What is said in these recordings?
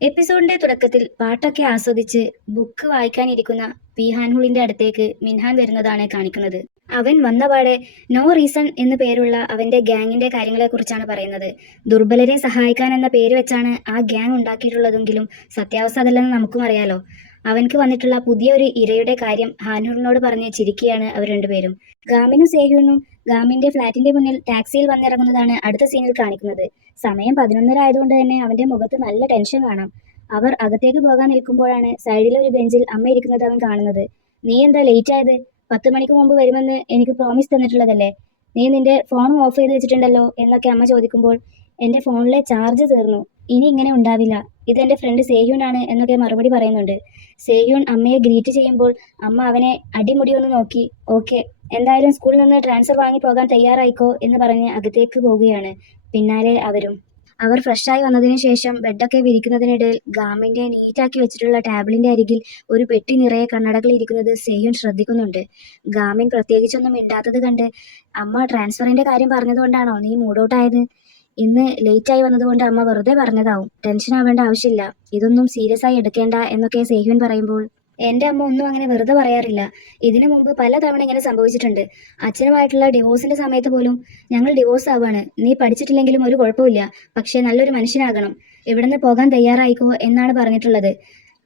എപ്പിസോഡിന്റെ തുടക്കത്തിൽ പാട്ടൊക്കെ ആസ്വദിച്ച് ബുക്ക് വായിക്കാനിരിക്കുന്ന പിഹാൻഹുളിന്റെ അടുത്തേക്ക് മിൻഹാൻ വരുന്നതാണ് കാണിക്കുന്നത്. അവൻ വന്നപാടെ നോ റീസൺ എന്ന് പേരുള്ള അവന്റെ ഗ്യാങ്ങിന്റെ കാര്യങ്ങളെക്കുറിച്ചാണ് പറയുന്നത്. ദുർബലരെ സഹായിക്കാൻ എന്ന പേര് വെച്ചാണ് ആ ഗ്യാങ് ഉണ്ടാക്കിയിട്ടുള്ളതെങ്കിലും സത്യാവസ്ഥ അതല്ലെന്ന് നമുക്കും അറിയാലോ. അവൻക്ക് വന്നിട്ടുള്ള പുതിയ ഒരു ഇരയുടെ കാര്യം ഹാനൂറിനോട് പറഞ്ഞ് ചിരിക്കുകയാണ് അവർ രണ്ടുപേരും. ഗാമിനും സേഹ്യൂനും ഗാമിന്റെ ഫ്ലാറ്റിന്റെ മുന്നിൽ ടാക്സിയിൽ വന്നിറങ്ങുന്നതാണ് അടുത്ത സീനിൽ കാണിക്കുന്നത്. സമയം 11:30 ആയതുകൊണ്ട് തന്നെ അവന്റെ മുഖത്ത് നല്ല ടെൻഷൻ കാണാം. അവർ അകത്തേക്ക് പോകാൻ നിൽക്കുമ്പോഴാണ് സൈഡിലെ ഒരു ബെഞ്ചിൽ അമ്മ ഇരിക്കുന്നത് അവൻ കാണുന്നത്. നീ എന്താ ലേറ്റ് ആയത്? 10 മണിക്ക് മുമ്പ് വരുമെന്ന് എനിക്ക് പ്രോമിസ് തന്നിട്ടുള്ളതല്ലേ? നീ നിന്റെ ഫോണും ഓഫ് ചെയ്ത് വെച്ചിട്ടുണ്ടല്ലോ എന്നൊക്കെ അമ്മ ചോദിക്കുമ്പോൾ എന്റെ ഫോണിലെ ചാർജ് തീർന്നു, ഇനി ഇങ്ങനെ ഉണ്ടാവില്ല, ഇതെന്റെ ഫ്രണ്ട് സേഹ്യൂൻ ആണ് എന്നൊക്കെ മറുപടി പറയുന്നുണ്ട്. സേഹ്യൂൻ അമ്മയെ ഗ്രീറ്റ് ചെയ്യുമ്പോൾ അമ്മ അവനെ അടിമുടി ഒന്ന് നോക്കി ഓക്കെ, എന്തായാലും സ്കൂളിൽ നിന്ന് ട്രാൻസ്ഫർ വാങ്ങി പോകാൻ തയ്യാറായിക്കോ എന്ന് പറഞ്ഞ് അകത്തേക്ക് പോവുകയാണ്. പിന്നാലെ അവരും. അവർ ഫ്രഷായി വന്നതിന് ശേഷം ബെഡൊക്കെ വിരിക്കുന്നതിനിടയിൽ ഗാമിന്റെ നീറ്റാക്കി വെച്ചിട്ടുള്ള ടേബിളിന്റെ അരികിൽ ഒരു പെട്ടി നിറയെ കണ്ണടകൾ ഇരിക്കുന്നത് സേഹ്യൂൻ ശ്രദ്ധിക്കുന്നുണ്ട്. ഗാമിൻ പ്രത്യേകിച്ചൊന്നും മിണ്ടാത്തത് കണ്ട് അമ്മ ട്രാൻസ്ഫറിന്റെ കാര്യം പറഞ്ഞതുകൊണ്ടാണോ നീ മൂഡൌട്ടായത്? ഇന്ന് ലേറ്റായി വന്നതുകൊണ്ട് അമ്മ വെറുതെ പറഞ്ഞതാവും, ടെൻഷൻ ആവേണ്ട ആവശ്യമില്ല, ഇതൊന്നും സീരിയസ് ആയി എടുക്കേണ്ട എന്നൊക്കെ സേഹ്യൂൻ പറയുമ്പോൾ എന്റെ അമ്മ ഒന്നും അങ്ങനെ വെറുതെ പറയാറില്ല. ഇതിനു മുമ്പ് പലതവണ ഇങ്ങനെ സംഭവിച്ചിട്ടുണ്ട്. അച്ഛനുമായിട്ടുള്ള ഡിവോഴ്സിന്റെ സമയത്ത് പോലും ഞങ്ങൾ ഡിവോഴ്സ് ആവാണ്, നീ പഠിച്ചിട്ടില്ലെങ്കിലും ഒരു കുഴപ്പമില്ല, പക്ഷെ നല്ലൊരു മനുഷ്യനാകണം, ഇവിടുന്ന് പോകാൻ തയ്യാറായിക്കോ എന്നാണ് പറഞ്ഞിട്ടുള്ളത്.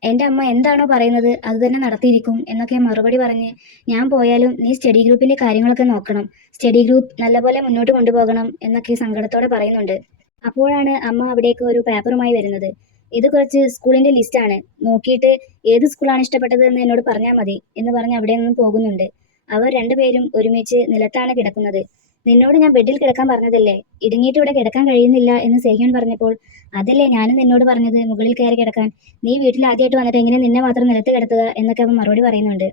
എന്റെ അമ്മ എന്താണോ പറയുന്നത് അത് തന്നെ നടത്തിയിരിക്കും എന്നൊക്കെ മറുപടി പറഞ്ഞ് ഞാൻ പോയാലും നീ സ്റ്റഡി ഗ്രൂപ്പിന്റെ കാര്യങ്ങളൊക്കെ നോക്കണം, സ്റ്റഡി ഗ്രൂപ്പ് നല്ലപോലെ മുന്നോട്ട് കൊണ്ടുപോകണം എന്നൊക്കെ സങ്കടത്തോടെ പറയുന്നുണ്ട്. അപ്പോഴാണ് അമ്മ അവിടേക്ക് ഒരു പേപ്പറുമായി വരുന്നത്. ഇത് കുറച്ച് സ്കൂളിന്റെ ലിസ്റ്റാണ്, നോക്കിയിട്ട് ഏത് സ്കൂളാണ് ഇഷ്ടപ്പെട്ടത് എന്ന് എന്നോട് പറഞ്ഞാൽ മതി എന്ന് പറഞ്ഞ് അവിടെ നിന്നും പോകുന്നുണ്ട്. അവർ രണ്ടുപേരും ഒരുമിച്ച് നിലത്താണ് കിടക്കുന്നത്. നിന്നോട് ഞാൻ ബെഡിൽ കിടക്കാൻ പറഞ്ഞതല്ലേ, ഇടുങ്ങിയിട്ട് ഇവിടെ കിടക്കാൻ കഴിയുന്നില്ല എന്ന് സേഹ്യോൻ പറഞ്ഞപ്പോൾ അതല്ലേ ഞാനും നിന്നോട് പറഞ്ഞത് മുകളിൽ കയറി കിടക്കാൻ, നീ വീട്ടിൽ ആദ്യമായിട്ട് വന്നിട്ട് എങ്ങനെ നിന്നെ മാത്രം നിലത്ത് കിടത്തുക എന്നൊക്കെ അവൻ മറുപടി പറയുന്നുണ്ട്.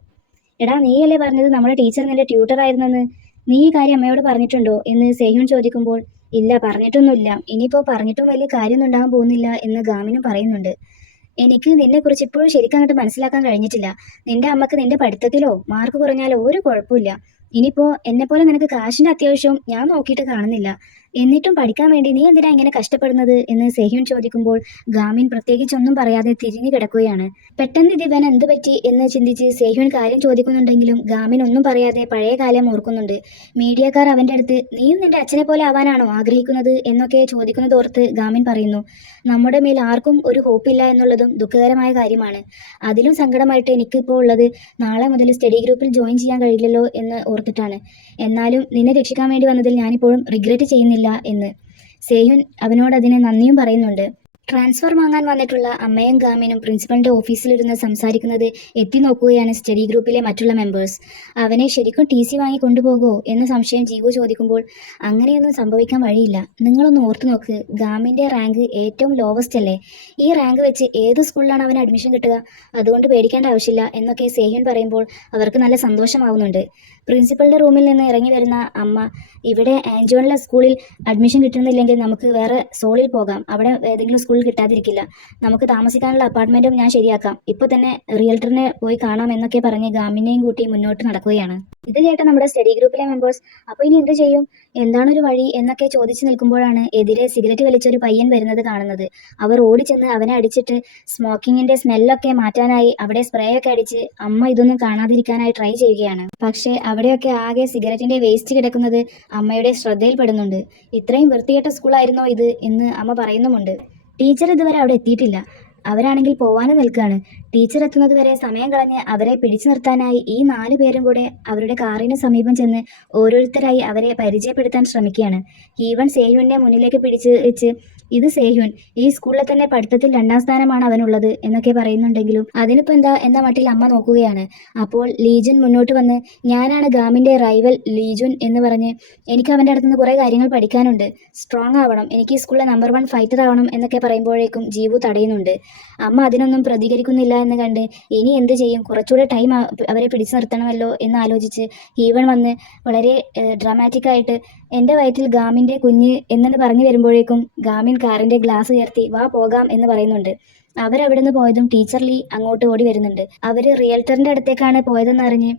എടാ നീയല്ലേ പറഞ്ഞത് നമ്മുടെ ടീച്ചർ നിന്റെ ട്യൂട്ടർ ആയിരുന്നെന്ന്, നീ ഈ കാര്യം അമ്മയോട് പറഞ്ഞിട്ടുണ്ടോ എന്ന് സേഹ്യോൻ ചോദിക്കുമ്പോൾ ഇല്ല പറഞ്ഞിട്ടൊന്നുമില്ല, ഇനിയിപ്പോൾ പറഞ്ഞിട്ടും വലിയ കാര്യമൊന്നും ഉണ്ടാകാൻ പോകുന്നില്ല എന്ന് ഗാമിനും പറയുന്നുണ്ട്. എനിക്ക് നിന്നെക്കുറിച്ച് ഇപ്പോഴും ശരിക്കും അങ്ങോട്ട് മനസ്സിലാക്കാൻ കഴിഞ്ഞിട്ടില്ല. നിന്റെ അമ്മക്ക് നിന്റെ പഠിത്തത്തിലോ മാർക്ക് കുറഞ്ഞാലോ ഒരു കുഴപ്പമില്ല. ഇനിയിപ്പോ എന്നെപ്പോലെ നിനക്ക് കാശിന്റെ അത്യാവശ്യം ഞാൻ നോക്കിയിട്ട് കാണുന്നില്ല, എന്നിട്ടും പഠിക്കാൻ വേണ്ടി നീ എന്തിനാ ഇങ്ങനെ കഷ്ടപ്പെടുന്നത് എന്ന് സേഹ്യൂൻ ചോദിക്കുമ്പോൾ ഗാമിൻ പ്രത്യേകിച്ചൊന്നും പറയാതെ തിരിഞ്ഞു കിടക്കുകയാണ്. പെട്ടെന്ന് ഇത് ഇവൻ എന്ത് പറ്റി എന്ന് ചിന്തിച്ച് സേഹ്യൂൻ കാര്യം ചോദിക്കുന്നുണ്ടെങ്കിലും ഗാമിൻ ഒന്നും പറയാതെ പഴയ കാലം ഓർക്കുന്നുണ്ട്. മീഡിയക്കാർ അവന്റെ അടുത്ത് നീയും നിന്റെ അച്ഛനെ പോലെ ആവാനാണോ ആഗ്രഹിക്കുന്നത് എന്നൊക്കെ ചോദിക്കുന്നതോർത്ത് ഗാമിൻ പറയുന്നു, നമ്മുടെ മേൽ ആർക്കും ഒരു ഹോപ്പില്ല എന്നുള്ളതും ദുഃഖകരമായ കാര്യമാണ്. അതിലും സങ്കടമായിട്ട് എനിക്കിപ്പോൾ ഉള്ളത് നാളെ മുതൽ സ്റ്റഡി ഗ്രൂപ്പിൽ ജോയിൻ ചെയ്യാൻ കഴിയില്ലല്ലോ എന്ന് ഓർത്തിട്ടാണ്. എന്നാലും നിന്നെ രക്ഷിക്കാൻ വേണ്ടി വന്നതിൽ ഞാനിപ്പോഴും റിഗ്രറ്റ് ചെയ്യുന്നില്ല എന്ന് സേഹ്യൂൻ അവനോട് അതിന് നന്ദിയും പറയുന്നുണ്ട്. ട്രാൻസ്ഫർ വാങ്ങാൻ വന്നിട്ടുള്ള അമ്മയും ഗാമിനും പ്രിൻസിപ്പലിന്റെ ഓഫീസിലിരുന്ന് സംസാരിക്കുന്നത് എത്തി നോക്കുകയാണ് സ്റ്റഡി ഗ്രൂപ്പിലെ മറ്റുള്ള മെമ്പേഴ്സ്. അവനെ ശരിക്കും TC വാങ്ങി കൊണ്ടുപോകുമോ എന്ന സംശയം ജീവു ചോദിക്കുമ്പോൾ അങ്ങനെയൊന്നും സംഭവിക്കാൻ വഴിയില്ല, നിങ്ങളൊന്ന് ഓർത്തു നോക്ക്, ഗാമിന്റെ റാങ്ക് ഏറ്റവും ലോവസ്റ്റ് അല്ലേ, ഈ റാങ്ക് വെച്ച് ഏത് സ്കൂളിലാണ് അവന് അഡ്മിഷൻ കിട്ടുക, അതുകൊണ്ട് പേടിക്കേണ്ട ആവശ്യമില്ല എന്നൊക്കെ സേഹ്യൻ പറയുമ്പോൾ അവർക്ക് നല്ല സന്തോഷമാവുന്നുണ്ട്. പ്രിൻസിപ്പലിന്റെ റൂമിൽ നിന്ന് ഇറങ്ങി വരുന്ന അമ്മ ഇവിടെ ആൻജോണിലെ സ്കൂളിൽ അഡ്മിഷൻ കിട്ടുന്നില്ലെങ്കിൽ നമുക്ക് വേറെ സോളിൽ പോകാം, അവിടെ ഏതെങ്കിലും സ്കൂളിൽ കിട്ടാതിരിക്കില്ല, നമുക്ക് താമസിക്കാനുള്ള അപ്പാർട്ട്മെന്റും ഞാൻ ശരിയാക്കാം, ഇപ്പൊ തന്നെ റിയൽറ്ററിനെ പോയി കാണാം എന്നൊക്കെ പറഞ്ഞ് ഗാമിനെയും കൂട്ടി മുന്നോട്ട് നടക്കുകയാണ്. ഇത് കേട്ട നമ്മുടെ സ്റ്റഡി ഗ്രൂപ്പിലെ മെമ്പേഴ്സ് അപ്പൊ ഇനി എന്ത് ചെയ്യും, എന്താണൊരു വഴി എന്നൊക്കെ ചോദിച്ചു നിൽക്കുമ്പോഴാണ് എതിരെ സിഗരറ്റ് വലിച്ചൊരു പയ്യൻ വരുന്നത് കാണുന്നത്. അവർ ഓടിച്ചെന്ന് അവനെ അടിച്ചിട്ട് സ്മോക്കിങ്ങിന്റെ സ്മെല്ലൊക്കെ മാറ്റാനായി അവിടെ സ്പ്രേ ഒക്കെ അടിച്ച് അമ്മ ഇതൊന്നും കാണാതിരിക്കാനായി ട്രൈ ചെയ്യുകയാണ്. പക്ഷേ അവിടെയൊക്കെ ആകെ സിഗരറ്റിന്റെ വേസ്റ്റ് കിടക്കുന്നത് അമ്മയുടെ ശ്രദ്ധയിൽപ്പെടുന്നുണ്ട്. ഇത്രയും വൃത്തികെട്ട സ്കൂളായിരുന്നോ ഇത് എന്ന് അമ്മ പറയുന്നുമുണ്ട്. ടീച്ചർ ഇതുവരെ അവിടെ എത്തിയിട്ടില്ല, അവരാണെങ്കിൽ പോവാനും നിൽക്കുകയാണ്. ടീച്ചർ എത്തുന്നത് വരെ സമയം കളഞ്ഞ് അവരെ പിടിച്ചു നിർത്താനായി ഈ 4 പേരും കൂടെ അവരുടെ കാറിന് സമീപം ചെന്ന് ഓരോരുത്തരായി അവരെ പരിചയപ്പെടുത്താൻ ശ്രമിക്കുകയാണ്. ഈവൻ സേഹ്യൂന്റെ മുന്നിലേക്ക് പിടിച്ച് വെച്ച് ഇത് സേഹ്യൂൻ, ഈ സ്കൂളിലെ തന്നെ പഠിത്തത്തിൽ 2ാം സ്ഥാനമാണ് അവനുള്ളത് എന്നൊക്കെ പറയുന്നുണ്ടെങ്കിലും അതിനിപ്പോ എന്താ എന്ന മട്ടിൽ അമ്മ നോക്കുകയാണ്. അപ്പോൾ ലീജുൻ മുന്നോട്ട് വന്ന് ഞാനാണ് ഗാമിന്റെ റൈവൽ ലീജുൻ എന്ന് പറഞ്ഞ് എനിക്ക് അവന്റെ അടുത്തുനിന്ന് കുറെ കാര്യങ്ങൾ പഠിക്കാനുണ്ട്, സ്ട്രോങ് ആവണം, എനിക്ക് ഈ സ്കൂളിലെ നമ്പർ 1 ഫൈറ്റർ ആവണം എന്നൊക്കെ പറയുമ്പോഴേക്കും ജീവു തടയുന്നുണ്ട്. അമ്മ അതിനൊന്നും പ്രതികരിക്കുന്നില്ല എന്ന് കണ്ട് ഇനി എന്ത് ചെയ്യും, കുറച്ചുകൂടെ ടൈം അവരെ പിടിച്ചു നിർത്തണമല്ലോ എന്ന് ആലോചിച്ച് ഹീവൺ വന്ന് വളരെ ഡ്രാമാറ്റിക് ആയിട്ട് എൻ്റെ വയറ്റിൽ ഗാമിന്റെ കുഞ്ഞ് എന്നു പറഞ്ഞു വരുമ്പോഴേക്കും ഗാമിൻ കാറിന്റെ ഗ്ലാസ് ഉയർത്തി വാ പോകാം എന്ന് പറയുന്നുണ്ട്. അവരവിടുന്ന് പോയതും ടീച്ചർ ലീ അങ്ങോട്ട് ഓടി വരുന്നുണ്ട്. അവര് റിയൽറ്ററിന്റെ അടുത്തേക്കാണ് പോയതെന്ന് അറിഞ്ഞ്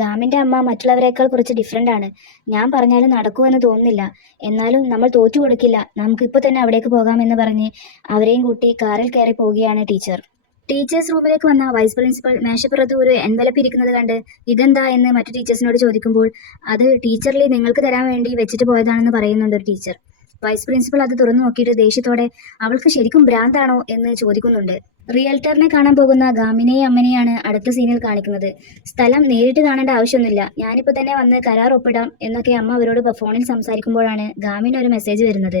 ഗാമിന്റെ അമ്മ മറ്റുള്ളവരെക്കാൾ കുറച്ച് ഡിഫറെന്റ് ആണ്. ഞാൻ പറഞ്ഞാലും നടക്കുമെന്ന് തോന്നുന്നില്ല. എന്നാലും നമ്മൾ തോറ്റു കൊടുക്കില്ല. നമുക്കിപ്പോൾ തന്നെ അവിടേക്ക് പോകാമെന്ന് പറഞ്ഞ് അവരെയും കൂട്ടി കാറിൽ കയറി പോവുകയാണ് ടീച്ചർ. ടീച്ചേഴ്സ് റൂമിലേക്ക് വന്ന വൈസ് പ്രിൻസിപ്പൽ മേശപ്പുറത്ത് ഒരു എൻവലപ്പ് ഇരിക്കുന്നത് കണ്ട് ഇതെന്താ എന്ന് മറ്റു ടീച്ചേഴ്സിനോട് ചോദിക്കുമ്പോൾ അത് ടീച്ചറിൽ നിങ്ങൾക്ക് തരാൻ വേണ്ടി വെച്ചിട്ട് പോയതാണെന്ന് പറയുന്നുണ്ട് ഒരു ടീച്ചർ. വൈസ് പ്രിൻസിപ്പൽ അത് തുറന്നു നോക്കിയിട്ട് ദേഷ്യത്തോടെ അവൾക്ക് ശരിക്കും ഭ്രാന്താണോ എന്ന് ചോദിക്കുന്നുണ്ട്. റിയൽറ്ററിനെ കാണാൻ പോകുന്ന ഗാമിനെയും അമ്മനെയാണ് അടുത്ത സീനിൽ കാണിക്കുന്നത്. സ്ഥലം നേരിട്ട് കാണേണ്ട ആവശ്യമൊന്നുമില്ല, ഞാനിപ്പോൾ തന്നെ വന്ന് കരാർ ഒപ്പിടാം എന്നൊക്കെ അമ്മ അവരോട് ഫോണിൽ സംസാരിക്കുമ്പോഴാണ് ഗാമിന് ഒരു മെസ്സേജ് വരുന്നത്.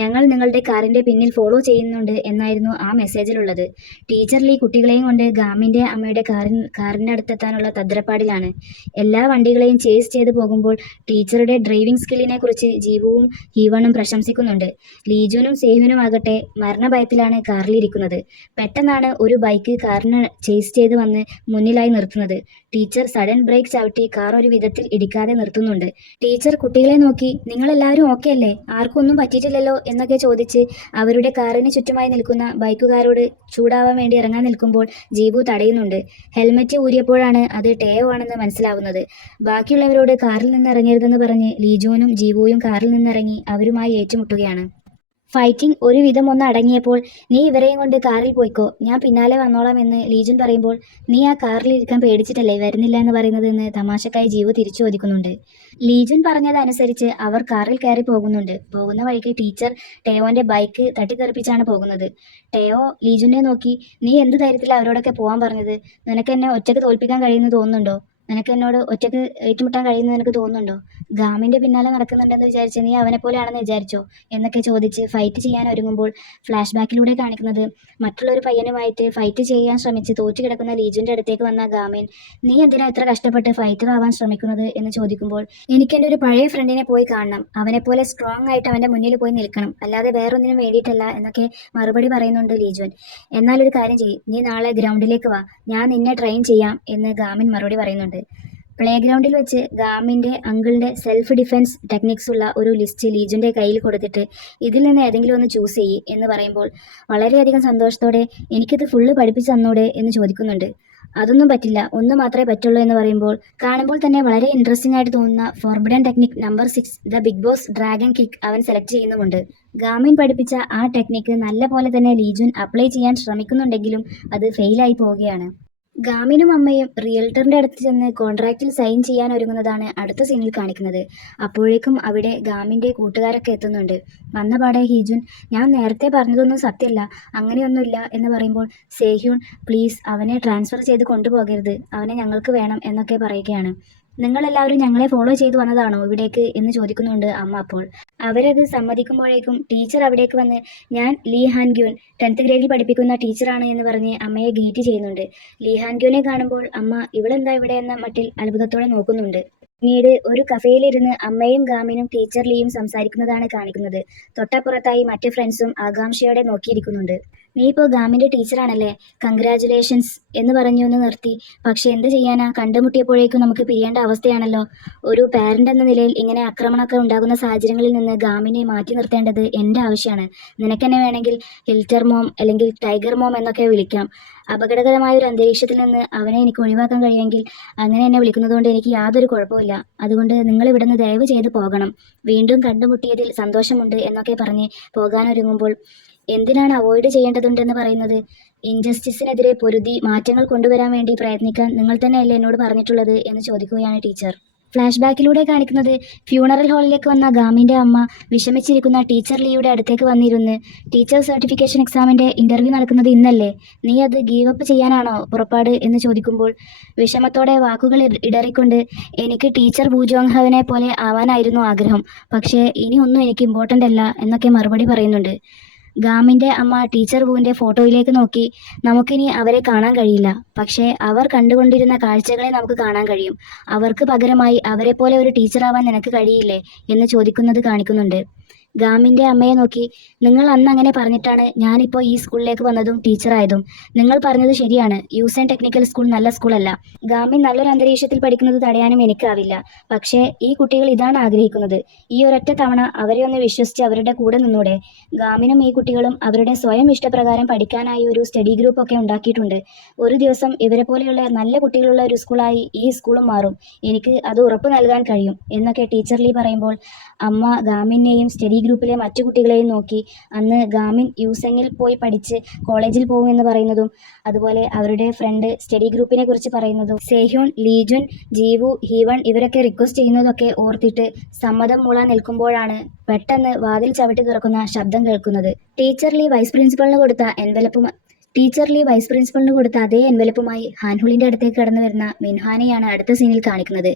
ഞങ്ങൾ നിങ്ങളുടെ കാറിന്റെ പിന്നിൽ ഫോളോ ചെയ്യുന്നുണ്ട് എന്നായിരുന്നു ആ മെസ്സേജിലുള്ളത്. ടീച്ചറിൽ ഈ കുട്ടികളെയും കൊണ്ട് ഗാമിന്റെ അമ്മയുടെ കാറിന്റെ അടുത്തെത്താനുള്ള തത്രപ്പാടിലാണ്. എല്ലാ വണ്ടികളെയും ചേസ് ചെയ്ത് പോകുമ്പോൾ ടീച്ചറുടെ ഡ്രൈവിംഗ് സ്കില്ലിനെ കുറിച്ച് ജീവുവും ഹീവണും പ്രശംസിക്കുന്നുണ്ട്. ലീജുനും സേഹ്യുനും ആകട്ടെ മരണഭയത്തിലാണ് കാറിലിരിക്കുന്നത്. പെട്ടെന്നാണ് ഒരു ബൈക്ക് കാറിനെ ചേസ് ചെയ്ത് വന്ന് മുന്നിലായി നിർത്തുന്നത്. ടീച്ചർ സഡൻ ബ്രേക്ക് ചവിട്ടി കാർ ഒരു വിധത്തിൽ ഇടിക്കാതെ നിർത്തുന്നുണ്ട്. ടീച്ചർ കുട്ടികളെ നോക്കി നിങ്ങളെല്ലാവരും ഓക്കെ അല്ലേ, ആർക്കും ഒന്നും പറ്റിയിട്ടില്ലല്ലോ എന്നൊക്കെ ചോദിച്ച് അവരുടെ കാറിന് ചുറ്റുമായി നിൽക്കുന്ന ബൈക്കുകാരോട് ചൂടാവാൻ വേണ്ടി ഇറങ്ങാൻ നിൽക്കുമ്പോൾ ജീവു തടയുന്നുണ്ട്. ഹെൽമറ്റ് ഊരിയപ്പോഴാണ് അത് ടേയോ ആണെന്ന് മനസ്സിലാവുന്നത്. ബാക്കിയുള്ളവരോട് കാറിൽ നിന്ന് ഇറങ്ങരുതെന്ന് പറഞ്ഞ് ലീജുവിനും ജീവുവും കാറിൽ നിന്നിറങ്ങി അവരുമായി ഏറ്റുമുട്ടുകയാണ്. ഫൈറ്റിംഗ് ഒരുവിധം ഒന്ന് അടങ്ങിയപ്പോൾ നീ ഇവരെയും കൊണ്ട് കാറിൽ പോയിക്കോ, ഞാൻ പിന്നാലെ വന്നോളാം എന്ന് ലീജൻ പറയുമ്പോൾ നീ ആ കാറിൽ ഇരിക്കാൻ പേടിച്ചിട്ടല്ലേ വരുന്നില്ല എന്ന് പറയുന്നത് എന്ന് തമാശക്കായി ജീവു തിരിച്ചു ചോദിക്കുന്നുണ്ട്. ലീജൻ പറഞ്ഞതനുസരിച്ച് അവർ കാറിൽ കയറി പോകുന്നുണ്ട്. പോകുന്ന വഴിക്ക് ടീച്ചർ ടേയോന്റെ ബൈക്ക് തട്ടിത്തെറിപ്പിച്ചാണ് പോകുന്നത്. ടേയോ ലീജുനെ നോക്കി നീ എന്ത് ധൈര്യത്തിൽ അവരോടൊക്കെ പോകാൻ പറഞ്ഞത്, നിനക്ക് എന്നെ ഒറ്റയ്ക്ക് തോൽപ്പിക്കാൻ കഴിയുമെന്ന് തോന്നുന്നുണ്ടോ, നിനക്ക് എന്നോട് ഒറ്റയ്ക്ക് ഏറ്റുമുട്ടാൻ കഴിയുമെന്ന് നിനക്ക് തോന്നുന്നുണ്ടോ, ഗാമിന്റെ പിന്നാലെ നടക്കുന്നുണ്ടെന്ന് വിചാരിച്ച് നീ അവനെ പോലെയാണെന്ന് വിചാരിച്ചോ എന്നൊക്കെ ചോദിച്ച് ഫൈറ്റ് ചെയ്യാൻ ഒരുങ്ങുമ്പോൾ ഫ്ലാഷ് ബാക്കിലൂടെ കാണിക്കുന്നത് മറ്റുള്ളൊരു പയ്യനുമായിട്ട് ഫൈറ്റ് ചെയ്യാൻ ശ്രമിച്ച് തോറ്റു കിടക്കുന്ന ലീജുവിന്റെ അടുത്തേക്ക് വന്ന ഗാമിൻ നീ എന്തിനാ ഇത്ര കഷ്ടപ്പെട്ട് ഫൈറ്റർ ആവാൻ ശ്രമിക്കുന്നത് എന്ന് ചോദിക്കുമ്പോൾ എനിക്ക് എൻ്റെ ഒരു പഴയ ഫ്രണ്ടിനെ പോയി കാണണം, അവനെ പോലെ സ്ട്രോങ് ആയിട്ട് അവന്റെ മുന്നിൽ പോയി നിൽക്കണം, അല്ലാതെ വേറൊന്നിനും വേണ്ടിയിട്ടല്ല എന്നൊക്കെ മറുപടി പറയുന്നുണ്ട് ലീജുൻ. എന്നാലൊരു കാര്യം ചെയ്യ്, നീ നാളെ ഗ്രൗണ്ടിലേക്ക് വാ, ഞാൻ നിന്നെ ട്രെയിൻ ചെയ്യാം എന്ന് ഗാമിൻ മറുപടി പറയുന്നുണ്ട്. പ്ലേ ഗ്രൗണ്ടിൽ വെച്ച് ഗാമിന്റെ അങ്കിളിന്റെ സെൽഫ് ഡിഫെൻസ് ടെക്നിക്സ് ഉള്ള ഒരു ലിസ്റ്റ് ലീജുന്റെ കയ്യിൽ കൊടുത്തിട്ട് ഇതിൽ നിന്ന് ഏതെങ്കിലും ഒന്ന് ചൂസ് ചെയ്യ് എന്ന് പറയുമ്പോൾ വളരെയധികം സന്തോഷത്തോടെ എനിക്കിത് ഫുള്ള് പഠിപ്പിച്ചു തന്നൂടെ എന്ന് ചോദിക്കുന്നുണ്ട്. അതൊന്നും പറ്റില്ല, ഒന്ന് മാത്രമേ പറ്റുള്ളൂ എന്ന് പറയുമ്പോൾ കാണുമ്പോൾ തന്നെ വളരെ ഇൻട്രസ്റ്റിംഗ് ആയിട്ട് തോന്നുന്ന forbidden technique number 6 the big boss dragon kick അവൻ സെലക്ട് ചെയ്യുന്നുമുണ്ട്. ഗാമിൻ പഠിപ്പിച്ച ആ ടെക്നിക്ക് നല്ല പോലെ തന്നെ ലീജുൻ അപ്ലൈ ചെയ്യാൻ ശ്രമിക്കുന്നുണ്ടെങ്കിലും അത് ഫെയിലായി പോവുകയാണ്. ഗാമിനും അമ്മയും റിയൽറ്ററിന്റെ അടുത്ത് ചെന്ന് കോൺട്രാക്റ്റിൽ സൈൻ ചെയ്യാൻ ഒരുങ്ങുന്നതാണ് അടുത്ത സീനിൽ കാണിക്കുന്നത്. അപ്പോഴേക്കും അവിടെ ഗാമിന്റെ കൂട്ടുകാരൊക്കെ എത്തുന്നുണ്ട്. വന്നപാടെ ഹീജുൻ ഞാൻ നേരത്തെ പറഞ്ഞതൊന്നും സത്യമല്ല, അങ്ങനെയൊന്നുമില്ല എന്ന് പറയുമ്പോൾ സേഹ്യൂൺ പ്ലീസ് അവനെ ട്രാൻസ്ഫർ ചെയ്ത് കൊണ്ടുപോകരുത്, അവനെ ഞങ്ങൾക്ക് വേണം എന്നൊക്കെ പറയുകയാണ്. നിങ്ങളെല്ലാവരും ഞങ്ങളെ ഫോളോ ചെയ്തു വന്നതാണോ ഇവിടേക്ക് എന്ന് ചോദിക്കുന്നുണ്ട് അമ്മ. അപ്പോൾ അവരത് സമ്മതിക്കുമ്പോഴേക്കും ടീച്ചർ അവിടേക്ക് വന്ന് ഞാൻ ലീ ഹാൻ ഗ്യൂൻ 10th ഗ്രേഡിൽ പഠിപ്പിക്കുന്ന ടീച്ചറാണ് എന്ന് പറഞ്ഞ് അമ്മയെ ഗ്രീറ്റ് ചെയ്യുന്നുണ്ട്. ലീ ഹാൻ ഗ്യൂനെ കാണുമ്പോൾ അമ്മ ഇവളെന്താ ഇവിടെ എന്ന മട്ടിൽ അത്ഭുതത്തോടെ നോക്കുന്നുണ്ട്. പിന്നീട് ഒരു കഫേയിലിരുന്ന് അമ്മയും ഗാമിനും ടീച്ചർ ലീയും സംസാരിക്കുന്നതാണ് കാണിക്കുന്നത്. തൊട്ടപ്പുറത്തായി മറ്റു ഫ്രണ്ട്സും ആകാംക്ഷയോടെ നോക്കിയിരിക്കുന്നുണ്ട്. നീ ഇപ്പോൾ ഗാമിന്റെ ടീച്ചറാണല്ലേ, കൺഗ്രാജുലേഷൻസ് എന്ന് പറഞ്ഞു ഒന്ന് നിർത്തി. പക്ഷെ എന്ത് ചെയ്യാനാ, കണ്ടുമുട്ടിയപ്പോഴേക്കും നമുക്ക് പിരിയേണ്ട അവസ്ഥയാണല്ലോ. ഒരു പാരന്റ് എന്ന നിലയിൽ ഇങ്ങനെ ആക്രമണമൊക്കെ ഉണ്ടാകുന്ന സാഹചര്യങ്ങളിൽ നിന്ന് ഗാമിനെ മാറ്റി നിർത്തേണ്ടത് എൻ്റെ ആവശ്യമാണ്. നിനക്കെന്നെ വേണമെങ്കിൽ ഹിൽറ്റർ മോം അല്ലെങ്കിൽ ടൈഗർ മോം എന്നൊക്കെ വിളിക്കാം. അപകടകരമായ ഒരു അന്തരീക്ഷത്തിൽ നിന്ന് അവനെ എനിക്ക് ഒഴിവാക്കാൻ കഴിയുമെങ്കിൽ അങ്ങനെ എന്നെ വിളിക്കുന്നത് കൊണ്ട് എനിക്ക് യാതൊരു കുഴപ്പമില്ല. അതുകൊണ്ട് നിങ്ങൾ ഇവിടുന്ന് ദയവ് ചെയ്ത് പോകണം. വീണ്ടും കണ്ടുമുട്ടിയതിൽ സന്തോഷമുണ്ട് എന്നൊക്കെ പറഞ്ഞ് പോകാനൊരുങ്ങുമ്പോൾ എന്തിനാണ് അവോയ്ഡ് ചെയ്യേണ്ടതുണ്ടെന്ന് പറയുന്നത്, ഇൻജസ്റ്റിസിനെതിരെ പൊരുതി മാറ്റങ്ങൾ കൊണ്ടുവരാൻ വേണ്ടി പ്രയത്നിക്കാൻ നിങ്ങൾ തന്നെയല്ലേ എന്നോട് പറഞ്ഞിട്ടുള്ളത് എന്ന് ചോദിക്കുകയാണ് ടീച്ചർ. ഫ്ലാഷ് ബാക്കിലൂടെ കാണിക്കുന്നത് ഫ്യൂണറൽ ഹാളിലേക്ക് വന്ന ഗാമിന്റെ അമ്മ വിഷമിച്ചിരിക്കുന്ന ടീച്ചർ ലീയുടെ അടുത്തേക്ക് വന്നിരുന്ന് ടീച്ചർ സർട്ടിഫിക്കേഷൻ എക്സാമിന്റെ ഇന്റർവ്യൂ നടക്കുന്നത് ഇന്നല്ലേ, നീ അത് ഗീവ് അപ്പ് ചെയ്യാനാണോ പുറപ്പാട് എന്ന് ചോദിക്കുമ്പോൾ വിഷമത്തോടെ വാക്കുകൾ ഇടറിക്കൊണ്ട് എനിക്ക് ടീച്ചർ ബൂജോങ് ഹവനെ പോലെ ആവാനായിരുന്നു ആഗ്രഹം, പക്ഷേ ഇനി ഒന്നും എനിക്ക് ഇമ്പോർട്ടൻ്റ് അല്ല എന്നൊക്കെ മറുപടി പറയുന്നുണ്ട്. ഗാമിന്റെ അമ്മ ടീച്ചർ ബൂവിന്റെ ഫോട്ടോയിലേക്ക് നോക്കി നമുക്കിനി അവരെ കാണാൻ കഴിയില്ല, പക്ഷേ അവർ കണ്ടുകൊണ്ടിരുന്ന കാഴ്ചകളെ നമുക്ക് കാണാൻ കഴിയും. അവർക്ക് പകരമായി അവരെ പോലെ ഒരു ടീച്ചറാവാൻ നിനക്ക് കഴിയില്ലേ എന്ന് ചോദിക്കുന്നത് കാണിക്കുന്നുണ്ട്. ഗാമിന്റെ അമ്മയെ നോക്കി, നിങ്ങൾ അന്ന് അങ്ങനെ പറഞ്ഞിട്ടാണ് ഞാനിപ്പോൾ ഈ സ്കൂളിലേക്ക് വന്നതും ടീച്ചറായതും. നിങ്ങൾ പറഞ്ഞത് ശരിയാണ്, യൂസേൺ ടെക്നിക്കൽ സ്കൂൾ നല്ല സ്കൂളല്ല. ഗാമിൻ നല്ലൊരു അന്തരീക്ഷത്തിൽ പഠിക്കുന്നത് തടയാനും എനിക്കാവില്ല. പക്ഷേ ഈ കുട്ടികൾ ഇതാണ് ആഗ്രഹിക്കുന്നത്. ഈ ഒരൊറ്റ തവണ അവരെ ഒന്ന് വിശ്വസിച്ച് അവരുടെ കൂടെ നിന്നൂടെ? ഗാമിനും ഈ കുട്ടികളും അവരുടെ സ്വയം ഇഷ്ടപ്രകാരം പഠിക്കാനായി ഒരു സ്റ്റഡി ഗ്രൂപ്പ് ഒക്കെ ഉണ്ടാക്കിയിട്ടുണ്ട്. ഒരു ദിവസം ഇവരെ പോലെയുള്ള നല്ല കുട്ടികളുള്ള ഒരു സ്കൂളായി ഈ സ്കൂളും മാറും. എനിക്ക് അത് ഉറപ്പ് നൽകാൻ കഴിയും എന്നൊക്കെ ടീച്ചർ ലീ പറയുമ്പോൾ അമ്മ ഗാമിനെയും സ്റ്റഡി ഗ്രൂപ്പിലെ മറ്റു കുട്ടികളെയും നോക്കി അന്ന് ഗാമിൻ യൂസെങ്ങിൽ പോയി പഠിച്ച് കോളേജിൽ പോകുമെന്ന് പറയുന്നതും അതുപോലെ അവരുടെ ഫ്രണ്ട് സ്റ്റഡി ഗ്രൂപ്പിനെ കുറിച്ച് പറയുന്നതും സേഹ്യോൺ, ലീജുൻ, ജീവു, ഹീവൺ ഇവരൊക്കെ റിക്വസ്റ്റ് ചെയ്യുന്നതൊക്കെ ഓർത്തിട്ട് സമ്മതം മൂളാൻ നിൽക്കുമ്പോഴാണ് പെട്ടെന്ന് വാതിൽ ചവിട്ടി തുറക്കുന്ന ശബ്ദം കേൾക്കുന്നത്. ടീച്ചർ ലീ വൈസ് പ്രിൻസിപ്പളിന് കൊടുത്ത അതേ എൻവലപ്പുമായി ഹാൻഹുളിന്റെ അടുത്തേക്ക് കടന്നു വരുന്ന മിൻഹാനെയാണ് അടുത്ത സീനിൽ കാണിക്കുന്നത്.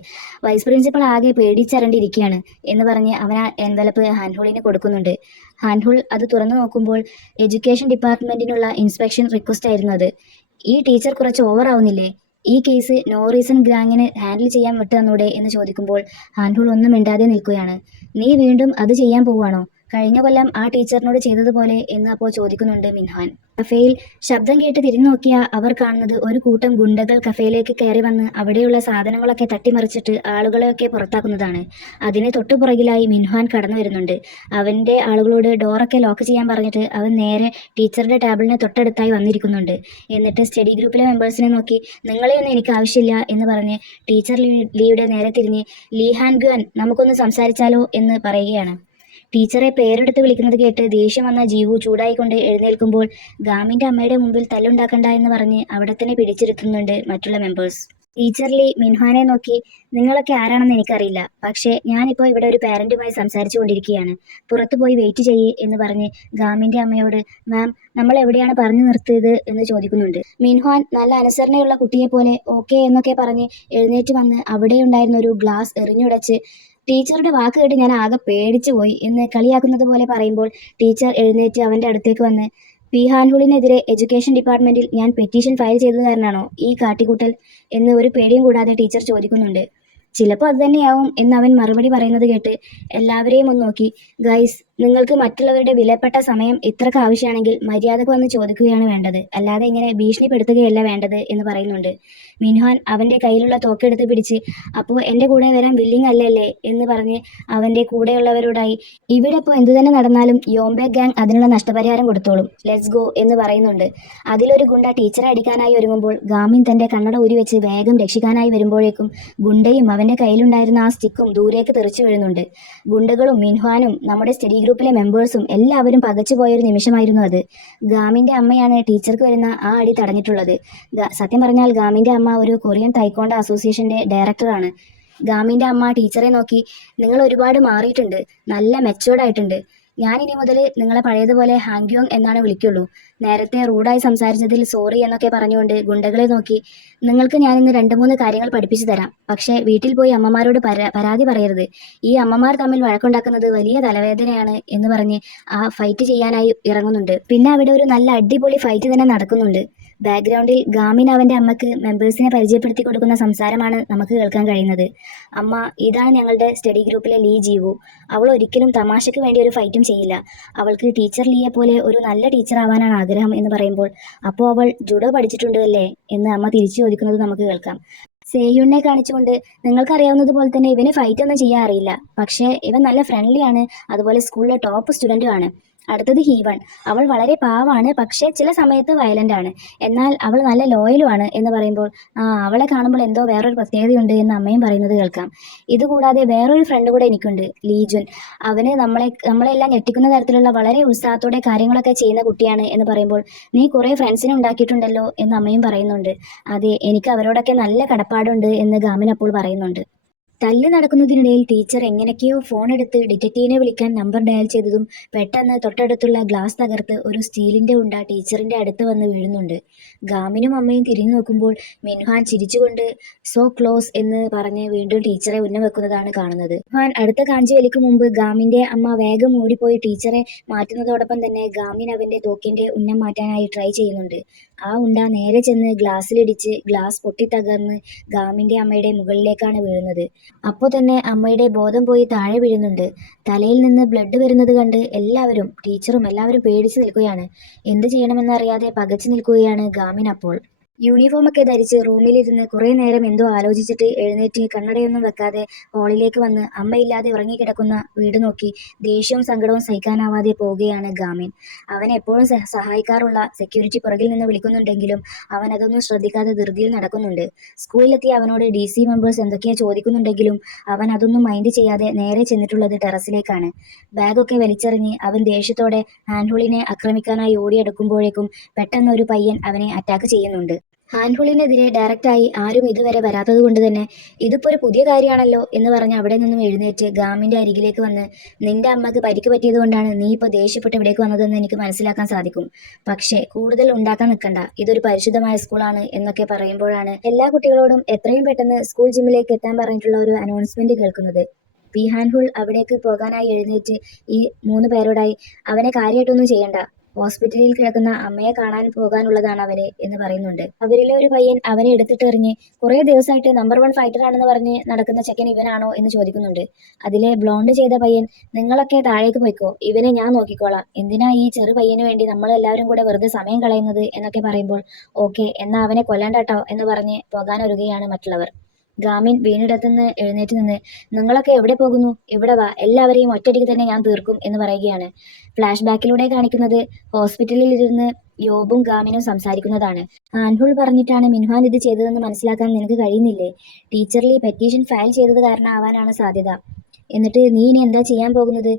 വൈസ് പ്രിൻസിപ്പൾ ആകെ പേടിച്ചരണ്ടിരിക്കുകയാണ് എന്ന് പറഞ്ഞ് അവൻ ആ എൻവലപ്പ് ഹാൻഹുളിന് കൊടുക്കുന്നുണ്ട്. ഹാൻഹുൾ അത് തുറന്നു നോക്കുമ്പോൾ എഡ്യൂക്കേഷൻ ഡിപ്പാർട്ട്മെന്റിനുള്ള ഇൻസ്പെക്ഷൻ റിക്വസ്റ്റ് ആയിരുന്നു അത്. ഈ ടീച്ചർ കുറച്ച് ഓവർ ആവുന്നില്ലേ? ഈ കേസ് നോ റീസൺ ഗ്രാങ്ങിന് ഹാൻഡിൽ ചെയ്യാൻ വിട്ടു തന്നൂടെ എന്ന് ചോദിക്കുമ്പോൾ ഹാൻഹുൾ ഒന്നും മിണ്ടാതെ നിൽക്കുകയാണ്. നീ വീണ്ടും അത് ചെയ്യാൻ പോവാണോ? കഴിഞ്ഞ കൊല്ലം ആ ടീച്ചറിനോട് ചെയ്തതുപോലെ എന്ന് അപ്പോൾ ചോദിക്കുന്നുണ്ട് മിൻഹാൻ. കഫേയിൽ ശബ്ദം കേട്ട് തിരിഞ്ഞു നോക്കിയ അവർ കാണുന്നത് ഒരു കൂട്ടം ഗുണ്ടകൾ കഫേയിലേക്ക് കയറി വന്ന് അവിടെയുള്ള സാധനങ്ങളൊക്കെ തട്ടിമറിച്ചിട്ട് ആളുകളെയൊക്കെ പുറത്താക്കുന്നതാണ്. അതിന് തൊട്ടുപുറകിലായി മിൻഹാൻ കടന്നു വരുന്നുണ്ട്. അവൻ്റെ ആളുകളോട് ഡോറൊക്കെ ലോക്ക് ചെയ്യാൻ പറഞ്ഞിട്ട് അവൻ നേരെ ടീച്ചറുടെ ടേബിളിന് തൊട്ടടുത്തായി വന്നിരിക്കുന്നുണ്ട്. എന്നിട്ട് സ്റ്റഡി ഗ്രൂപ്പിലെ മെമ്പേഴ്സിനെ നോക്കി നിങ്ങളെയൊന്നും എനിക്ക് ആവശ്യമില്ല എന്ന് പറഞ്ഞ് ടീച്ചർ ലീയുടെ നേരെ തിരിഞ്ഞ് ലീ ഹാൻ ഗ്വൻ നമുക്കൊന്ന് സംസാരിച്ചാലോ എന്ന് പറയുകയാണ്. ടീച്ചറെ പേരെടുത്ത് വിളിക്കുന്നത് കേട്ട് ദേഷ്യം വന്ന ജീവു ചൂടായിക്കൊണ്ട് എഴുന്നേൽക്കുമ്പോൾ ഗാമിന്റെ അമ്മയുടെ മുമ്പിൽ തല്ലുണ്ടാക്കണ്ട എന്ന് പറഞ്ഞ് അവിടെ തന്നെ പിടിച്ചിരുത്തുന്നുണ്ട് മറ്റുള്ള മെമ്പേഴ്സ്. ടീച്ചർ ലീ മിൻഹാനെ നോക്കി നിങ്ങളൊക്കെ ആരാണെന്ന് എനിക്കറിയില്ല, പക്ഷേ ഞാനിപ്പോൾ ഇവിടെ ഒരു പാരന്റുമായി സംസാരിച്ചു കൊണ്ടിരിക്കുകയാണ്. പുറത്തു പോയി വെയിറ്റ് ചെയ്യ് എന്ന് പറഞ്ഞ് ഗാമിന്റെ അമ്മയോട് മാം നമ്മൾ എവിടെയാണ് പറഞ്ഞു നിർത്തിയത് എന്ന് ചോദിക്കുന്നുണ്ട്. മിൻഹാൻ നല്ല അനുസരണയുള്ള കുട്ടിയെ പോലെ ഓക്കെ എന്നൊക്കെ പറഞ്ഞ് എഴുന്നേറ്റ് വന്ന് അവിടെ ഉണ്ടായിരുന്ന ഒരു ഗ്ലാസ് എറിഞ്ഞുടച്ച് ടീച്ചറുടെ വാക്ക് കേട്ട് ഞാൻ ആകെ പേടിച്ചു പോയി എന്ന് കളിയാക്കുന്നത് പോലെ പറയുമ്പോൾ ടീച്ചർ എഴുന്നേറ്റ് അവൻ്റെ അടുത്തേക്ക് വന്ന് പി ഹാൻഹുളിനെതിരെ എഡ്യൂക്കേഷൻ ഡിപ്പാർട്ട്മെന്റിൽ ഞാൻ പെറ്റീഷൻ ഫയൽ ചെയ്തത് കാരണമാണോ ഈ കാട്ടിക്കൂട്ടൽ എന്ന് ഒരു പേടിയും കൂടാതെ ടീച്ചർ ചോദിക്കുന്നുണ്ട്. ചിലപ്പോൾ അത് തന്നെയാവും എന്ന് അവൻ മറുപടി പറയുന്നത് കേട്ട് എല്ലാവരെയും ഒന്ന് നോക്കി ഗൈസ് നിങ്ങൾക്ക് മറ്റുള്ളവരുടെ വിലപ്പെട്ട സമയം ഇത്രക്ക് ആവശ്യമാണെങ്കിൽ മര്യാദക്ക് വന്ന് ചോദിക്കുകയാണ് വേണ്ടത്, അല്ലാതെ ഇങ്ങനെ ഭീഷണിപ്പെടുത്തുകയല്ല വേണ്ടത് എന്ന് പറയുന്നുണ്ട്. മിൻഹാൻ അവൻ്റെ കയ്യിലുള്ള തോക്കെടുത്ത് പിടിച്ച് അപ്പോൾ എൻ്റെ കൂടെ വരാൻ വില്ലിങ് അല്ലല്ലേ എന്ന് പറഞ്ഞ് അവൻ്റെ കൂടെയുള്ളവരോടായി ഇവിടെ ഇപ്പോൾ എന്തു തന്നെ നടന്നാലും യോംബെ ഗാങ് അതിനുള്ള നഷ്ടപരിഹാരം കൊടുത്തോളും, ലെറ്റ്സ് ഗോ എന്ന് പറയുന്നുണ്ട്. അതിലൊരു ഗുണ്ട ടീച്ചറെ അടിക്കാനായി ഒരുങ്ങുമ്പോൾ ഗാമിൻ തൻ്റെ കണ്ണട ഊരി വെച്ച് വേഗം രക്ഷിക്കാനായി വരുമ്പോഴേക്കും ഗുണ്ടയും അവൻ്റെ കയ്യിലുണ്ടായിരുന്ന ആ സ്റ്റിക്കും ദൂരേക്ക് തെറിച്ചു വീഴുന്നുണ്ട്. ഗുണ്ടകളും മിൻഹാനും നമ്മുടെ സ്റ്റഡി ഗ്രൂപ്പിലെ മെമ്പേഴ്സും എല്ലാവരും പകച്ചുപോയൊരു നിമിഷമായിരുന്നു അത്. ഗാമിന്റെ അമ്മയാണ് ടീച്ചർക്ക് വരുന്ന ആ അടി തടഞ്ഞിട്ടുള്ളത്. സത്യം പറഞ്ഞാൽ ഗാമിന്റെ അമ്മ ഒരു കൊറിയൻ തൈക്കോണ്ട അസോസിയേഷന്റെ ഡയറക്ടറാണ്. ഗാമിന്റെ അമ്മ ടീച്ചറെ നോക്കി നിങ്ങൾ ഒരുപാട് മാറിയിട്ടുണ്ട്, നല്ല മെച്ചോർഡ് ആയിട്ടുണ്ട്. ഞാനിനി മുതൽ നിങ്ങളെ പഴയതുപോലെ ഹാങ്യോങ് എന്നാണ് വിളിക്കുള്ളൂ. നേരത്തെ റൂഡായി സംസാരിച്ചതിൽ സോറി എന്നൊക്കെ പറഞ്ഞുകൊണ്ട് ഗുണ്ടകളെ നോക്കി നിങ്ങൾക്ക് ഞാനിന്ന് 2-3 കാര്യങ്ങൾ പഠിപ്പിച്ചു തരാം, പക്ഷേ വീട്ടിൽ പോയി അമ്മമാരോട് പരാതി പറയരുത്. ഈ അമ്മമാർ തമ്മിൽ വഴക്കുണ്ടാക്കുന്നത് വലിയ തലവേദനയാണ് എന്ന് പറഞ്ഞ് ആ ഫൈറ്റ് ചെയ്യാനായി ഇറങ്ങുന്നുണ്ട്. പിന്നെ അവിടെ ഒരു നല്ല അടിപൊളി ഫൈറ്റ് തന്നെ നടക്കുന്നുണ്ട്. ബാക്ക്ഗ്രൗണ്ടിൽ ഗാമിൻ അവൻ്റെ അമ്മക്ക് മെമ്പേഴ്സിനെ പരിചയപ്പെടുത്തി കൊടുക്കുന്ന സംസാരമാണ് നമുക്ക് കേൾക്കാൻ കഴിയുന്നത്. അമ്മ, ഇതാണ് ഞങ്ങളുടെ സ്റ്റഡി ഗ്രൂപ്പിലെ ലീ ജീവു. അവൾ ഒരിക്കലും തമാശയ്ക്ക് വേണ്ടി ഒരു ഫൈറ്റും ചെയ്യില്ല. അവൾക്ക് ടീച്ചർ ലീയെ പോലെ ഒരു നല്ല ടീച്ചർ ആവാനാണ് ആഗ്രഹം എന്ന് പറയുമ്പോൾ അപ്പോൾ അവൾ ജുഡോ പഠിച്ചിട്ടുണ്ട് അല്ലേ എന്ന് അമ്മ തിരിച്ചു ചോദിക്കുന്നത് നമുക്ക് കേൾക്കാം. സേഹ്യുണിനെ കാണിച്ചുകൊണ്ട് നിങ്ങൾക്കറിയാവുന്നത് പോലെ തന്നെ ഇവന് ഫൈറ്റ് ഒന്നും ചെയ്യാൻ അറിയില്ല, പക്ഷേ ഇവൻ നല്ല ഫ്രണ്ട്ലി ആണ്, അതുപോലെ സ്കൂളിലെ ടോപ്പ് സ്റ്റുഡൻറ്റും ആണ്. അടുത്തത് ഹീവൺ. അവൾ വളരെ പാവാണ്, പക്ഷേ ചില സമയത്ത് വയലൻ്റ് ആണ്, എന്നാൽ അവൾ നല്ല ലോയലുമാണ് എന്ന് പറയുമ്പോൾ അവളെ കാണുമ്പോൾ എന്തോ വേറൊരു പ്രത്യേകതയുണ്ട് എന്ന് അമ്മയും പറയുന്നത് കേൾക്കാം. ഇതുകൂടാതെ വേറൊരു ഫ്രണ്ട് കൂടെ എനിക്കുണ്ട്, ലീജുൻ. അവന് നമ്മളെല്ലാം ഞെട്ടിക്കുന്ന തരത്തിലുള്ള വളരെ ഉത്സാഹത്തോടെ കാര്യങ്ങളൊക്കെ ചെയ്യുന്ന കുട്ടിയാണ് എന്ന് പറയുമ്പോൾ നീ കുറേ ഫ്രണ്ട്സിനെ ഉണ്ടാക്കിയിട്ടുണ്ടല്ലോ എന്ന് അമ്മയും പറയുന്നുണ്ട്. അതെ, എനിക്ക് അവരോടൊക്കെ നല്ല കടപ്പാടുണ്ട് എന്ന് ഗാമിൻ അപ്പോൾ പറയുന്നുണ്ട്. തല്ല് നടക്കുന്നതിനിടയിൽ ടീച്ചർ എങ്ങനെയൊക്കെയോ ഫോണെടുത്ത് ഡിറ്റക്റ്റീവിനെ വിളിക്കാൻ നമ്പർ ഡയൽ ചെയ്തതും പെട്ടെന്ന് തൊട്ടടുത്തുള്ള ഗ്ലാസ് തകർത്ത് ഒരു സ്റ്റീലിന്റെ ഉണ്ട ടീച്ചറിന്റെ അടുത്ത് വന്ന് വീഴുന്നുണ്ട്. ഗാമിനും അമ്മയും തിരിഞ്ഞു നോക്കുമ്പോൾ മിൻഹാൻ ചിരിച്ചുകൊണ്ട് സോ ക്ലോസ് എന്ന് പറഞ്ഞ് വീണ്ടും ടീച്ചറെ ഉന്നം വെക്കുന്നതാണ് കാണുന്നത്. മിൻഹാൻ അടുത്ത കാഞ്ചി വലിക്കും മുമ്പ് ഗാമിന്റെ അമ്മ വേഗം ഓടിപ്പോയി ടീച്ചറെ മാറ്റുന്നതോടൊപ്പം തന്നെ ഗാമിൻ അവന്റെ തോക്കിന്റെ ഉന്നം മാറ്റാനായി ട്രൈ ചെയ്യുന്നുണ്ട്. ആ ഉണ്ട നേരെ ചെന്ന് ഗ്ലാസ്സിലിടിച്ച് ഗ്ലാസ് പൊട്ടിത്തകർന്ന് ഗാമിന്റെ അമ്മയുടെ മുകളിലേക്കാണ് വീഴുന്നത്. അപ്പോൾ തന്നെ അമ്മയുടെ ബോധം പോയി താഴെ വീഴുന്നുണ്ട്. തലയിൽ നിന്ന് ബ്ലഡ് വരുന്നത് കണ്ട് എല്ലാവരും, ടീച്ചറും എല്ലാവരും പേടിച്ച് നിൽക്കുകയാണ്. എന്ത് ചെയ്യണമെന്നറിയാതെ പകച്ചു നിൽക്കുകയാണ് ഗാമിൻ അപ്പോൾ. യൂണിഫോമൊക്കെ ധരിച്ച് റൂമിലിരുന്ന് കുറേ നേരം എന്തോ ആലോചിച്ചിട്ട് എഴുന്നേറ്റ് കണ്ണടയൊന്നും വെക്കാതെ ഹാളിലേക്ക് വന്ന് അമ്മയില്ലാതെ ഉറങ്ങിക്കിടക്കുന്ന വീട് നോക്കി ദേഷ്യവും സങ്കടവും സഹിക്കാനാവാതെ പോവുകയാണ് ഗാമിൻ. അവൻ എപ്പോഴും സഹായിക്കാറുള്ള സെക്യൂരിറ്റി പുറകിൽ നിന്ന് വിളിക്കുന്നുണ്ടെങ്കിലും അവൻ അതൊന്നും ശ്രദ്ധിക്കാതെ ധൃതിയിൽ നടക്കുന്നുണ്ട്. സ്കൂളിലെത്തി അവനോട് DC മെമ്പേഴ്സ് എന്തൊക്കെയോ ചോദിക്കുന്നുണ്ടെങ്കിലും അവൻ അതൊന്നും മൈൻഡ് ചെയ്യാതെ നേരെ ചെന്നിട്ടുള്ളത് ടെറസിലേക്കാണ്. ബാഗൊക്കെ വലിച്ചെറിഞ്ഞ് അവൻ ദേഷ്യത്തോടെ ഹാൻഹുളിനെ ആക്രമിക്കാനായി ഓടിയെടുക്കുമ്പോഴേക്കും പെട്ടെന്ന് ഒരു പയ്യൻ അവനെ അറ്റാക്ക് ചെയ്യുന്നുണ്ട്. ഹാൻഹുളിനെതിരെ ഡയറക്റ്റായി ആരും ഇതുവരെ വരാത്തത് കൊണ്ട് തന്നെ ഇതിപ്പോൾ ഒരു പുതിയ കാര്യമാണല്ലോ എന്ന് പറഞ്ഞ് അവിടെ നിന്നും എഴുന്നേറ്റ് ഗാമിൻ്റെ അരികിലേക്ക് വന്ന്, നിന്റെ അമ്മക്ക് പരിക്ക് പറ്റിയത് കൊണ്ടാണ് നീ ഇപ്പോൾ ദേഷ്യപ്പെട്ട് ഇവിടേക്ക് വന്നതെന്ന് എനിക്ക് മനസ്സിലാക്കാൻ സാധിക്കും. പക്ഷേ കൂടുതൽ ഉണ്ടാക്കാൻ നിൽക്കണ്ട, ഇതൊരു പരിശുദ്ധമായ സ്കൂളാണ് എന്നൊക്കെ പറയുമ്പോഴാണ് എല്ലാ കുട്ടികളോടും എത്രയും പെട്ടെന്ന് സ്കൂൾ ജിമ്മിലേക്ക് എത്താൻ പറഞ്ഞിട്ടുള്ള ഒരു അനൗൺസ്മെന്റ് കേൾക്കുന്നത്. ഹാൻഹുൾ അവിടേക്ക് പോകാനായി എഴുന്നേറ്റ് ഈ 3 പേരോടായി, അവനെ കാര്യമായിട്ടൊന്നും ചെയ്യണ്ട, ഹോസ്പിറ്റലിൽ കിടക്കുന്ന അമ്മയെ കാണാൻ പോകാനുള്ളതാണ് അവരെ എന്ന് പറയുന്നുണ്ട്. അവരിലെ ഒരു പയ്യൻ അവനെ എടുത്തിട്ടെറിഞ്ഞ്, കുറേ ദിവസമായിട്ട് നമ്പർ 1 ഫൈറ്റർ ആണെന്ന് പറഞ്ഞ് നടക്കുന്ന ചെക്കൻ ഇവനാണോ എന്ന് ചോദിക്കുന്നുണ്ട്. അതിലെ ബ്ലോണ്ട് ചെയ്ത പയ്യൻ, നിങ്ങളൊക്കെ താഴേക്ക് പോയിക്കോ, ഇവനെ ഞാൻ നോക്കിക്കോളാം, എന്തിനാ ഈ ചെറു പയ്യന് വേണ്ടി നമ്മളെല്ലാവരും കൂടെ വെറുതെ സമയം കളയുന്നത് എന്നൊക്കെ പറയുമ്പോൾ, ഓക്കെ എന്നാ അവനെ കൊല്ലണ്ടാട്ടോ എന്ന് പറഞ്ഞ് പോകാനൊരുങ്ങുകയാണ് മറ്റുള്ളവർ. ഗാമിൻ വീണിടത്തുനിന്ന് എഴുന്നേറ്റ് നിന്ന്, നിങ്ങളൊക്കെ എവിടെ പോകുന്നു, ഇവിടെ വാ, എല്ലാവരെയും ഒറ്റയടിക്ക് തന്നെ ഞാൻ തീർക്കും എന്ന് പറയുകയാണ്. ഫ്ലാഷ് ബാക്കിലൂടെ കാണിക്കുന്നത് ഹോസ്പിറ്റലിൽ ഇരുന്ന് യോബും ഗാമിനും സംസാരിക്കുന്നതാണ്. ആൻഹുൾ പറഞ്ഞിട്ടാണ് മിൻഹാൻ ഇത് ചെയ്തതെന്ന് മനസ്സിലാക്കാൻ നിനക്ക് കഴിയുന്നില്ലേ? ടീച്ചറിൽ പെറ്റീഷൻ ഫയൽ ചെയ്തത് കാരണമാവാനാണ് സാധ്യത. എന്നിട്ട് നീ ഇനി എന്താ ചെയ്യാൻ പോകുന്നത്?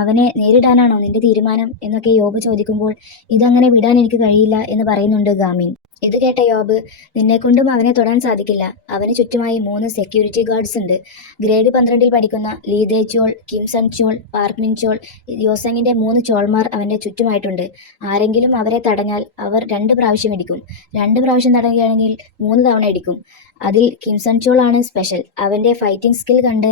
അവനെ നേരിടാനാണോ നിന്റെ തീരുമാനം എന്നൊക്കെ യോബ് ചോദിക്കുമ്പോൾ, ഇതങ്ങനെ വിടാൻ എനിക്ക് കഴിയില്ല എന്ന് പറയുന്നുണ്ട് ഗാമിൻ. ഇത് കേട്ട യോബ്, നിന്നെക്കൊണ്ടും അവനെ തൊടാൻ സാധിക്കില്ല, അവന് ചുറ്റുമായി 3 സെക്യൂരിറ്റി ഗാർഡ്സ് ഉണ്ട്. ഗ്രേഡ് 12 പഠിക്കുന്ന ലീദേ ചോൾ, കിം സൺ ചോൾ, പാർക്ക് മിൻ ചോൾ, യോസങ്ങിന്റെ 3 ചോൾമാർ അവന്റെ ചുറ്റുമായിട്ടുണ്ട്. ആരെങ്കിലും അവരെ തടഞ്ഞാൽ അവർ 2 പ്രാവശ്യം ഇടിക്കും. 2 പ്രാവശ്യം തടയുകയാണെങ്കിൽ 3 തവണ ഇടിക്കും. അതിൽ കിം സൺ ചോൾ ആണ് സ്പെഷ്യൽ. അവന്റെ ഫൈറ്റിംഗ് സ്കിൽ കണ്ട്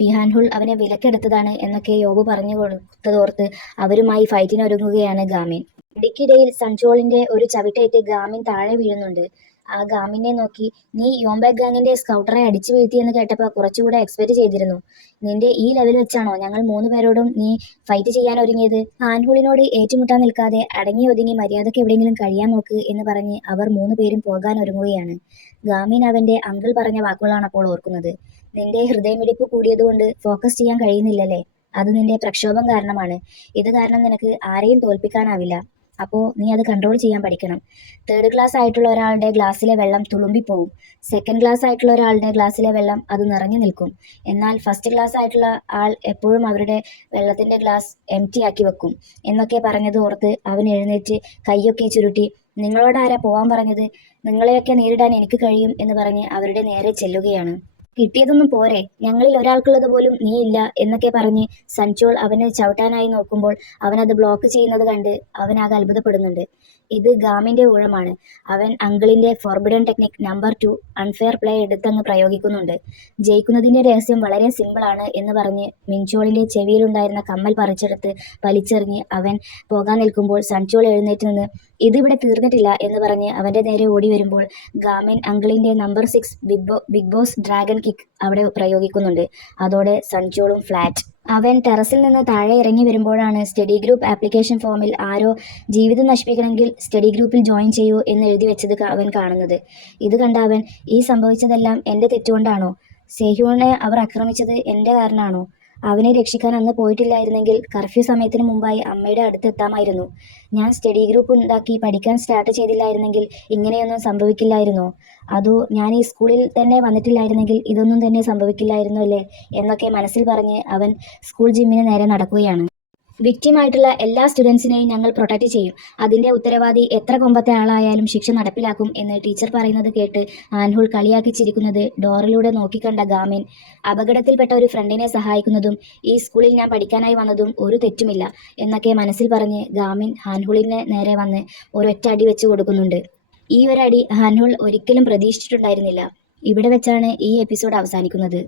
പിഹാൻഹുൾ അവനെ വിലക്കെടുത്തതാണ് എന്നൊക്കെ യോബ് പറഞ്ഞു കൊടുത്തതോർത്ത് അവരുമായി ഫൈറ്റിനൊരുങ്ങുകയാണ് ഗാമിൻ. ഇടയ്ക്കിടയിൽ സൺചോളിന്റെ ഒരു ചവിട്ടേറ്റ് ഗാമിൻ താഴെ വീഴുന്നുണ്ട്. ആ ഗാമിനെ നോക്കി, നീ യോംബാക് ഗാങ്ങിന്റെ സ്കൗട്ടറെ അടിച്ചു വീഴ്ത്തിയെന്ന് കേട്ടപ്പോൾ കുറച്ചുകൂടെ എക്സ്പെക്ട് ചെയ്തിരുന്നു. നിന്റെ ഈ ലെവൽ വെച്ചാണോ ഞങ്ങൾ 3 പേരോടും നീ ഫൈറ്റ് ചെയ്യാൻ ഒരുങ്ങിയത്? ഹാൻഹുളിനോട് ഏറ്റുമുട്ടാൻ നിൽക്കാതെ അടങ്ങി ഒതുങ്ങി മര്യാദക്ക് എവിടെയെങ്കിലും കഴിയാൻ നോക്ക് എന്ന് പറഞ്ഞ് അവർ 3 പേരും പോകാൻ ഒരുങ്ങുകയാണ്. ഗാമിൻ അവന്റെ അങ്കിൾ പറഞ്ഞ വാക്കുകളാണ് അപ്പോൾ ഓർക്കുന്നത്. നിന്റെ ഹൃദയമിടിപ്പ് കൂടിയതുകൊണ്ട് ഫോക്കസ് ചെയ്യാൻ കഴിയുന്നില്ലല്ലേ? അത് നിന്റെ പ്രക്ഷോഭം കാരണമാണ്. ഇത് കാരണം നിനക്ക് ആരെയും തോൽപ്പിക്കാനാവില്ല. അപ്പോൾ നീ അത് കൺട്രോൾ ചെയ്യാൻ പഠിക്കണം. 3rd ക്ലാസ് ആയിട്ടുള്ള ഒരാളുടെ ഗ്ലാസ്സിലെ വെള്ളം തുളുമ്പിപ്പോവും. 2nd ക്ലാസ് ആയിട്ടുള്ള ഒരാളുടെ ഗ്ലാസ്സിലെ വെള്ളം അത് നിറഞ്ഞു നിൽക്കും. എന്നാൽ 1st ക്ലാസ് ആയിട്ടുള്ള ആൾ എപ്പോഴും അവരുടെ വെള്ളത്തിന്റെ ഗ്ലാസ് എംപ്റ്റി ആക്കി വെക്കും എന്നൊക്കെ പറഞ്ഞത് ഓർത്ത് അവൻ എഴുന്നേറ്റ് കൈയൊക്കെ ചുരുട്ടി, നിങ്ങളോട് ആരാ പോവാൻ പറഞ്ഞത്? നിങ്ങളെയൊക്കെ നേരിടാൻ എനിക്ക് കഴിയും എന്ന് പറഞ്ഞ് അവരുടെ നേരെ ചെല്ലുകയാണ്. കിട്ടിയതൊന്നും പോരെ, ഞങ്ങളിൽ ഒരാൾക്കുള്ളത് പോലും നീ ഇല്ല എന്നൊക്കെ പറഞ്ഞ് സൺചോൾ അവനെ ചവിട്ടാനായി നോക്കുമ്പോൾ അവനത് ബ്ലോക്ക് ചെയ്യുന്നത് കണ്ട് അവനാകെ അത്ഭുതപ്പെടുന്നുണ്ട്. ഇത് ഗാമിന്റെ ഊഴമാണ്. അവൻ അങ്കിളിന്റെ forbidden technique number 2 unfair play എടുത്തങ്ങ് പ്രയോഗിക്കുന്നുണ്ട്. ജയിക്കുന്നതിന്റെ രഹസ്യം വളരെ സിമ്പിളാണ് എന്ന് പറഞ്ഞ് മിൻചോളിന്റെ ചെവിയിലുണ്ടായിരുന്ന കമ്മൽ പറിച്ചെടുത്ത് വലിച്ചെറിഞ്ഞ് അവൻ പോകാൻ നിൽക്കുമ്പോൾ സൺചോൾ എഴുന്നേറ്റ് നിന്ന്, ഇതിവിടെ തീർന്നിട്ടില്ല എന്ന് പറഞ്ഞ് അവന്റെ നേരെ ഓടി വരുമ്പോൾ ഗാമിൻ അങ്കിളിന്റെ number 6 big boss dragon kick അവിടെ പ്രയോഗിക്കുന്നുണ്ട്. അതോടെ സൺചോളും ഫ്ലാറ്റ്. അവൻ ടെറസിൽ നിന്ന് താഴെ ഇറങ്ങി വരുമ്പോഴാണ് സ്റ്റഡി ഗ്രൂപ്പ് ആപ്ലിക്കേഷൻ ഫോമിൽ ആരോ ജീവിതം നശിപ്പിക്കണമെങ്കിൽ സ്റ്റഡി ഗ്രൂപ്പിൽ ജോയിൻ ചെയ്യൂ എന്ന് എഴുതി വെച്ചത് അവൻ കാണുന്നത്. ഇത് കണ്ട അവൻ, ഈ സംഭവിച്ചതെല്ലാം എൻ്റെ തെറ്റുകൊണ്ടാണോ? സെഹ്യൂണിനെ അവർ ആക്രമിച്ചത് എൻ്റെ കാരണമാണോ? അവനെ രക്ഷിക്കാൻ അന്ന് പോയിട്ടില്ലായിരുന്നെങ്കിൽ കർഫ്യൂ സമയത്തിന് മുമ്പായി അമ്മയുടെ അടുത്തെത്താമായിരുന്നു. ഞാൻ സ്റ്റഡി ഗ്രൂപ്പ് ഉണ്ടാക്കി പഠിക്കാൻ സ്റ്റാർട്ട് ചെയ്തില്ലായിരുന്നെങ്കിൽ ഇങ്ങനെയൊന്നും സംഭവിക്കില്ലായിരുന്നോ? അതോ ഞാൻ ഈ സ്കൂളിൽ തന്നെ വന്നിട്ടില്ലായിരുന്നെങ്കിൽ ഇതൊന്നും തന്നെ സംഭവിക്കില്ലായിരുന്നു അല്ലേ എന്നൊക്കെ മനസ്സിൽ പറഞ്ഞ് അവൻ സ്കൂൾ ജിമ്മിന് നേരെ നടക്കുകയാണ്. വിക്റ്റിമായിട്ടുള്ള എല്ലാ സ്റ്റുഡൻസിനെയും ഞങ്ങൾ പ്രൊട്ടക്റ്റ് ചെയ്യും. അതിൻ്റെ ഉത്തരവാദി എത്ര കൊമ്പത്തെ ആളായാലും ശിക്ഷ നടപ്പിലാക്കും എന്ന് ടീച്ചർ പറയുന്നത് കേട്ട് ആൻഹുൾ കളിയാക്കി ചിരിക്കുന്നത് ഡോറിലൂടെ നോക്കിക്കണ്ട ഗാമിൻ, അപകടത്തിൽപ്പെട്ട ഒരു ഫ്രണ്ടിനെ സഹായിക്കുന്നതും ഈ സ്കൂളിൽ ഞാൻ പഠിക്കാനായി വന്നതും ഒരു തെറ്റുമില്ല എന്നൊക്കെ മനസ്സിൽ പറഞ്ഞ് ഗാമിൻ ഹാൻഹുളിന് നേരെ വന്ന് ഒരൊറ്റ അടി വെച്ച് കൊടുക്കുന്നുണ്ട്. ഈ ഒരടി ഹാൻഹുൾ ഒരിക്കലും പ്രതീക്ഷിച്ചിട്ടുണ്ടായിരുന്നില്ല. ഇവിടെ വെച്ചാണ് ഈ എപ്പിസോഡ് അവസാനിക്കുന്നത്.